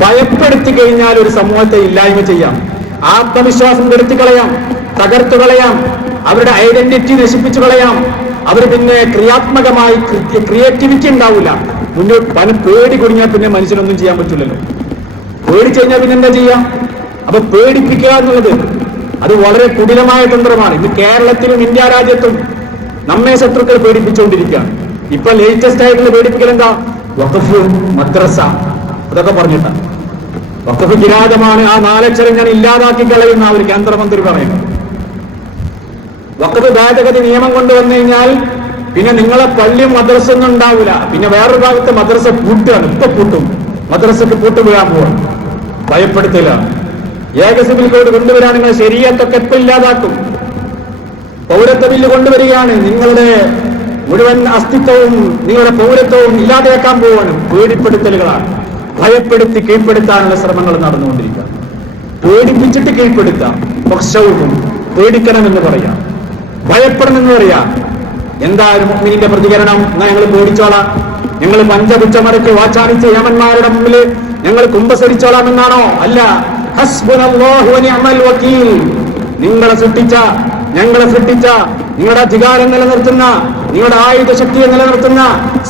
ഭയപ്പെടുത്തി കഴിഞ്ഞാൽ ഒരു സമൂഹത്തെ ഇല്ലായ്മ ചെയ്യാം, ആത്മവിശ്വാസം കെടുത്തി കളയാം, തകർത്തു കളയാം, അവരുടെ ഐഡന്റിറ്റി നശിപ്പിച്ചു കളയാം. അവർ പിന്നെ ക്രിയാത്മകമായി ക്രിയേറ്റിവിറ്റി ഉണ്ടാവില്ല. മുന്നോട്ട് പേടി കുടുങ്ങിയാൽ പിന്നെ മനുഷ്യനൊന്നും ചെയ്യാൻ പറ്റില്ലല്ലോ. പേടിച്ചു കഴിഞ്ഞാൽ പിന്നെ എന്താ ചെയ്യാം? അപ്പൊ പേടിപ്പിക്കുക എന്നുള്ളത് അത് വളരെ കുടിലമായ തന്ത്രമാണ്. ഇന്ന് കേരളത്തിലും ഇന്ത്യ രാജ്യത്തും നമ്മെ ശത്രുക്കൾ പേടിപ്പിച്ചുകൊണ്ടിരിക്കുകയാണ്. ഇപ്പൊ ലേറ്റസ്റ്റ് ആയിട്ടുള്ള പേടിപ്പിക്കൽ എന്താ? വഖഫ് മദ്രസ, അതൊക്കെ പറഞ്ഞിട്ടാണ്. വഖഫ് കിരാതമാണ്, ആ 4 അക്ഷരം ഞാൻ ഇല്ലാതാക്കി കളയുന്ന ഒരു കേന്ദ്രമന്ത്രി പറയുന്നത്. വഖഫ് ഭേദഗതി നിയമം കൊണ്ടുവന്നു കഴിഞ്ഞാൽ പിന്നെ നിങ്ങളെ പള്ളിയും മദ്രസ ഒന്നും ഉണ്ടാവില്ല. പിന്നെ വേറൊരു ഭാഗത്ത് മദ്രസ പൂട്ടുകയാണ്, ഇപ്പൊ പൂട്ടും, മദ്രസക്ക് പൂട്ട് വീഴാൻ പോവാൻ. ഭയപ്പെടുത്തലാണ്. ഏക സിവിൽ കോഡ് കൊണ്ടുവരാൻ നിങ്ങൾ ശരീഅത്തൊക്കെ എപ്പോൾ ഇല്ലാതാക്കും. പൗരത്വ ബില്ല് കൊണ്ടുവരികയാണ്, നിങ്ങളുടെ മുഴുവൻ അസ്തിത്വവും നിങ്ങളുടെ പൗരത്വവും ഇല്ലാതെയാക്കാൻ പോവാണ്. പേടിപ്പെടുത്തലുകളാണ്. ഭയപ്പെടുത്തി കീഴ്പ്പെടുത്താനുള്ള ശ്രമങ്ങൾ നടന്നുകൊണ്ടിരിക്കുക. പേടിപ്പിച്ചിട്ട് കീഴ്പ്പെടുത്താം. പക്ഷവും പേടിക്കണമെന്ന് പറയാം, ഭയപ്പെടണമെന്ന് പറയാം. എന്തായാലും മുഅ്മിനിന്റെ പ്രതികരണം? എന്നാ ഞങ്ങൾ പേടിച്ചോളാം, ഞങ്ങൾ പഞ്ചപുച്ചമടക്കി വാചാനിച്ച് യമന്മാരുടെ മുമ്പിൽ ഞങ്ങൾ കുമ്പസരിച്ചോളാം എന്നാണോ? അല്ല. ഹസ്ബുനല്ലാഹു വനിഅമൽ വകീൽ. നിങ്ങളെ സൃഷ്ടിച്ച, ഞങ്ങളെ സൃഷ്ടിച്ച, നിങ്ങളുടെ അധികാരം നിലനിർത്തുന്ന, നിങ്ങളുടെ ആയുധ ശക്തിയെ നിലനിർത്തുന്ന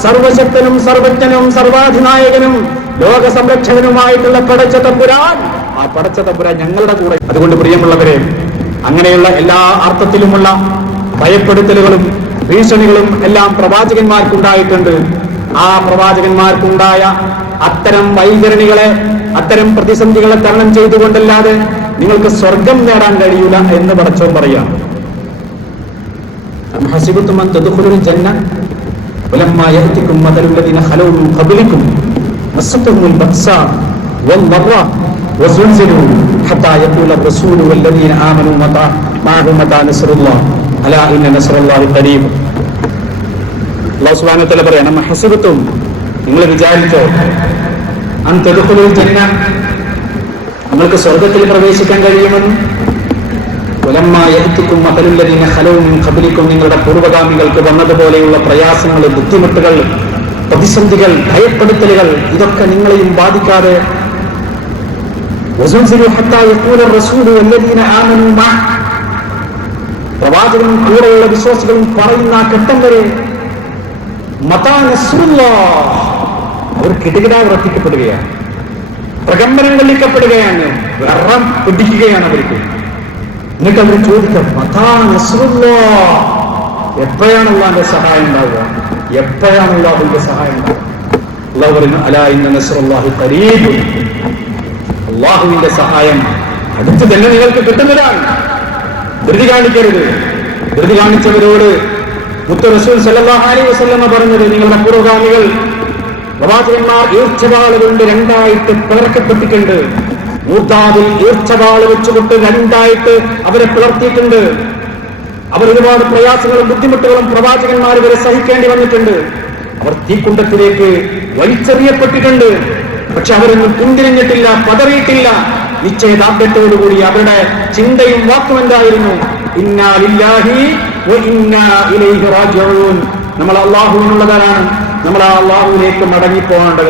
സർവശക്തനും സർവജ്ഞനും സർവാധിനായകനും ലോക സംരക്ഷകനുമായിട്ടുള്ള പടച്ച തമ്പുരാൻ, ആ പടച്ച തമ്പുരാൻ ഞങ്ങളുടെ കൂടെ. അതുകൊണ്ട് പ്രിയമുള്ളവരെ, അങ്ങനെയുള്ള എല്ലാ അർത്ഥത്തിലുമുള്ള ഭയപ്പെടുത്തലുകളും ഭീഷണികളും എല്ലാം പ്രവാചകന്മാർക്കുണ്ടായിട്ടുണ്ട്. ആ പ്രവാചകന്മാർക്കുണ്ടായ അത്തരം വൈതരണികളെ, അത്തരം പ്രതിസന്ധികളെ തരണം ചെയ്തുകൊണ്ടല്ലാതെ നിങ്ങൾക്ക് സ്വർഗം നേടാൻ കഴിയൂല എന്ന് പടച്ചോൻ പറയാം. ഹസിബതും അൻ തദ്ഖുലുൽ ജന്ന വലമ്മാ യഅതികും മതലുൽ ലദീന ഖലൂ മിൻ ഖബ്ലികും മസ്സത്തുഹുൽ ബഅ്സാ വൽ ളർറാ വസുൽസിലൂ ഹത്താ യഖൂല റസൂലു വല്ലദീന ആമനൂ മഅഹു മതാ നസ്റുല്ലാഹ് അലാ ഇന്ന നസ്റല്ലാഹി ഖരീബ്. അല്ലാഹു സുബ്ഹാനഹു വ തആല പറയാണ്, ഹസിബതും, നിങ്ങൾ വിചാരിച്ചോ, അൻ തദ്ഖുലുൽ ജന്ന, നിങ്ങൾക്ക് സ്വർഗ്ഗത്തിൽ പ്രവേശിക്കാൻ കഴിയുമെന്ന്. വലമ്മാ യഅതികും മതലുൽ ലദീന ഖലൂ മിൻ ഖബ്ലികും, നിങ്ങളുടെ പൂർവ്വഗാമികൾക്ക് വന്നതുപോലെയുള്ള പ്രയാസങ്ങൾ, ബുദ്ധിമുട്ടുകൾ, പ്രതിസന്ധികൾ, ഭയപ്പെടുത്തലുകൾ, ഇതൊക്കെ നിങ്ങളെയും ബാധിക്കാതെ വസുൽസിലൂ ഹത്താ യഖൂല റസൂലു വല്ലദീന ആമനൂ മഅഹു, പ്രവാചകനും കൂടെയുള്ള വിശ്വാസികളും പറയുന്ന ആ ഘട്ടം വരെ മതാ നസ്റുല്ലാഹ്, അവർ കിടുകിടാ ഉറപ്പിക്കപ്പെടുകയാണ്, പ്രകമ്പനം കൊള്ളിക്കപ്പെടുകയാണ്, വെറം പിടിക്കുകയാണ് അവർക്ക്. എന്നിട്ട് അവർ ചോദിക്കാം, മതാ നസ്റുല്ലാഹ്, എപ്പോഴാണ് അല്ലാഹുവിന്റെ സഹായം ഉണ്ടാവുക? എപ്പോഴാണ് അല്ലാഹുവിന്റെ സഹായം ഉണ്ടാവുക? അല്ലാഹു പറയുന്നു, അലാ ഇന്ന നസ്റല്ലാഹി ഖരീബ്, അല്ലാഹുവിന്റെ സഹായം അടുത്ത് തന്നെ നിങ്ങൾക്ക് കിട്ടുന്നതാണ്. ധൃതി കാണിക്കരുത്. ധൃതി കാണിച്ചവരോട് മുത്തു റസൂൽ സല്ലല്ലാഹു അലൈഹി വസല്ലമ പറഞ്ഞത്, നിങ്ങളുടെ പൂർവ്വഗാമികൾ പ്രവാചകന്മാർ ഈർച്ചവാള് കൊണ്ട് 2ആയിട്ട് പിളർക്കപ്പെട്ടിട്ടുണ്ട്. മൂർദാവിൽ ഈർച്ചവാള് വെച്ചുകൊണ്ട് 2ആയിട്ട് അവരെ പിളർത്തിയിട്ടുണ്ട്. അവർ ഒരുപാട് പ്രയാസങ്ങളും ബുദ്ധിമുട്ടുകളും പ്രവാചകന്മാർ വരെ സഹിക്കേണ്ടി വന്നിട്ടുണ്ട്. അവർ തീക്കുണ്ടത്തിലേക്ക് വലിച്ചെറിയപ്പെട്ടിട്ടുണ്ട്. പക്ഷെ അവരൊന്നും പിന്തിരിഞ്ഞിട്ടില്ല, പതറിയിട്ടില്ല. നിശ്ചയദാർഢ്യത്തോടുകൂടി അവരുടെ ചിന്തയും വാക്കും എന്തായിരുന്നു? ഇന്നാ ലില്ലാഹി വ ഇന്നാ ഇലൈഹി റാജിഊൻ. നമ്മൾ അല്ലാഹുവിനുള്ളവരാണ്, നമ്മൾ ആ അല്ലാഹുവിലേക്ക് മടങ്ങിപ്പോകേണ്ടവരാണ്.